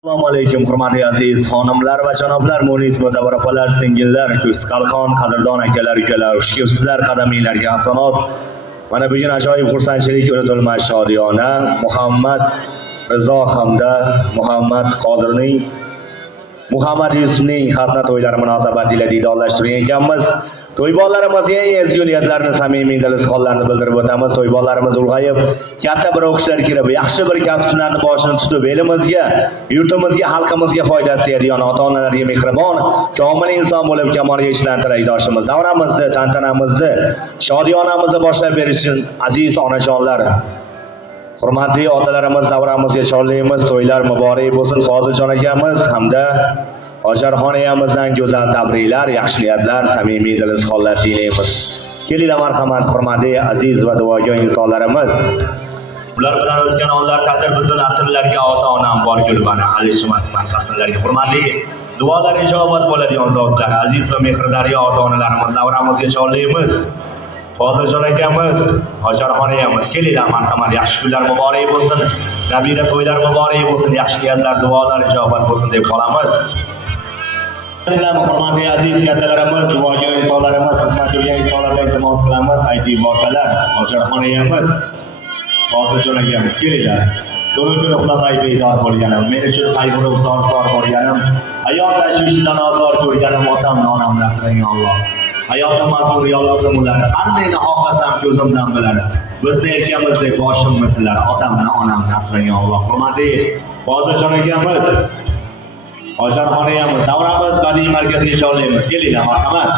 Assalomu alaykum hurmatli aziz xonimlar va janoblar, munis mutabar opalar, singillar, ko'z qalqon, qadrdon akalar, ukalar, xushkepsizlar, qadaminglarga hasanot. Mana bugun ajoyib xursandchilik, unutilmas shodiyona Muhammad Rizo hamda Muhammad Qodirning Muhammad Yusufning xatna to'ylari munosabati bilan diydorlashtirgan ekanmiz. To'ybolalarimizga eng ezgu niyatlarni, samimiy dil izhorlarini bildirib o'tamiz. To'ybollarimiz ulg'ayib, katta bir o'qishlar kirib, yaxshi bir kasb-hunarni boshini tutib, elimizga, yurtimizga, xalqimizga foydasi tegadigan ota-onalarga mehribon, komil inson bo'lib kamolga ishlan tilakdoshimiz. Davramizni, tantanamizni, shodiyonamizni boshlab berishsin aziz onajonlar. Hurmatli otalarimiz, davramizga chorlaymiz, to'ylar muborak bo'lsin. Foziljon akamiz hamda Hojarxon ayamizdan go'zal tabriklar, yaxshi niyatlar, samimiy dil izhorlar tilaymiz. Kelinglar marhamat, hurmatli aziz va duogo'y insonlarimiz. Ular bilan o'tgan onlar ta'tir butun asrlarga ota-onam bor gulbana, alishimasman asrlarga. Hurmatli duolar ijobat bo'ladigan zotlar, aziz va mehrdaryo ota-onalarimiz, davramizga chorlaymiz. Foziljon akamiz, Hojarxon ayamiz, kelinglar marhamat, yaxshi kunlar muborak bo'lsin, nabira to'ylar muborak bo'lsin, yaxshi niyatlar, duolar ijobat bo'lsin deb qolamiz. Hurmatli aziz kattalarimiz, duogo'y insonlarimiz, xizmat qilgan insonlarga iltimos qilamiz, aytib borsalar, Hojarxon ayamiz, Foziljon akamiz, kelinglar. To'g'ri kun uxlamay bedor bo'lganim, men uchun qayg'urib zor-zor bo'lganim, hayot tashvishidan ozor ko'rganim, otamni onamni asragan Alloh. Hayotim mazmuni yolg'izim ular, qanday xohlasam ko'zimdan biladi. Bizni erkamizdek boshimni silar, otamni onamni asragan Alloh. Hurmatli Foziljon akamiz, Hojarxon ayamiz, davramiz badiiy markaziga chorlaymiz. Kelinglar marhamat.